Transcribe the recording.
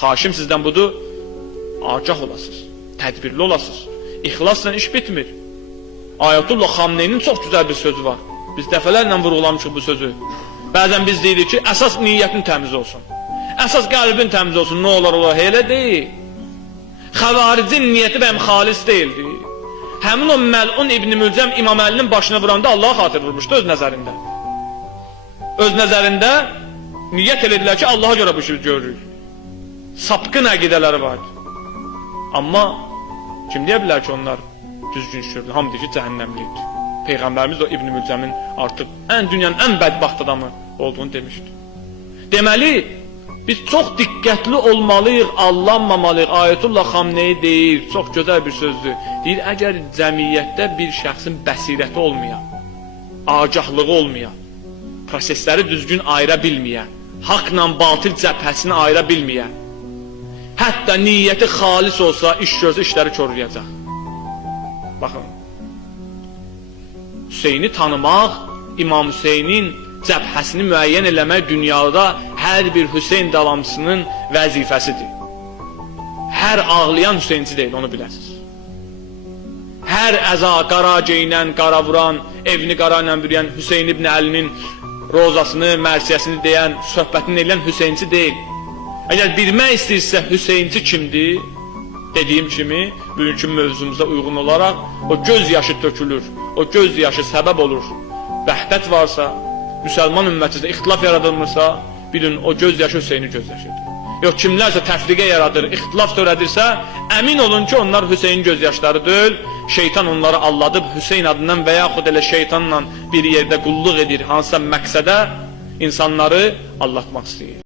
Xahişim sizdən budur, agah olasınız, tədbirli olasınız. İxlasla iş bitmir. Ayətullah Xamneyinin çox gözəl bir sözü var. Biz dəfələrlə vurğulamışıq bu sözü. Bəzən biz deyirik ki, əsas niyyətin təmiz olsun. Əsas qəlbin təmiz olsun, nə olar olar, elə deyil. Xəvaricin niyyəti bəyəm xalis deyildi. Həmin o məlun İbn-i Mülcəm İmam Əlinin başına vuranda Allaha xatir vurmuşdu öz nəzərində. Öz nəzərində niyyət elədilər ki, Allaha görə bu işi görürük. Sapqın əqidələri var. Amma kim deyə bilər ki, onlar düzgün şükürdür, hamı deyir ki, cəhənnəmlidir. Peyğəmbərimiz o İbn-i Mülcəmin artıq dünyanın ən bədbaxt adamı olduğunu demişdi. Deməli, biz çox diqqətli olmalıyıq, allanmamalıyıq. Ayətullah Xamneyi deyir, çox gözəl bir sözdür. Deyir, əgər cəmiyyətdə bir şəxsin bəsirəti olmayan, agahlığı olmayan, prosesləri düzgün ayıra bilməyən, haqla batıl cəbhəsini ayıra bilməyən, hətta niyyəti xalis olsa, iş görsə işləri korlayacaq. Baxın, Hüseyni tanımaq, İmam Hüseynin cəbhəsini müəyyən eləmək dünyada hər bir Hüseyn davamçısının vəzifəsidir. Hər ağlayan Hüseynci deyil, onu biləsiniz. Hər əza, qara geyinən, qara vuran, evini qara ilə bürüyən Hüseyn ibn Əlinin rozasını, mərsiyəsini deyən, söhbətini eləyən Hüseynci deyil. Əgər bilmək istəyirsə Hüseynci kimdir? Dediyim kimi, bugünkü mövzumuza uyğun olaraq o göz yaşı tökülür, o göz yaşı səbəb olur. Vəhdət varsa, müsəlman ümmətində ixtilaf yaradılmırsa, bilin o göz yaşı Hüseyni göz yaşıdır. Yox, kimlərsə təfriqə yaradır, ixtilaf törədirsə, əmin olun ki, onlar Hüseyin göz yaşları deyil, şeytan onları alladıb, Hüseyin adından və yaxud elə şeytanla bir yerdə qulluq edir, hansısa məqsədə insanları allatmaq istəyir.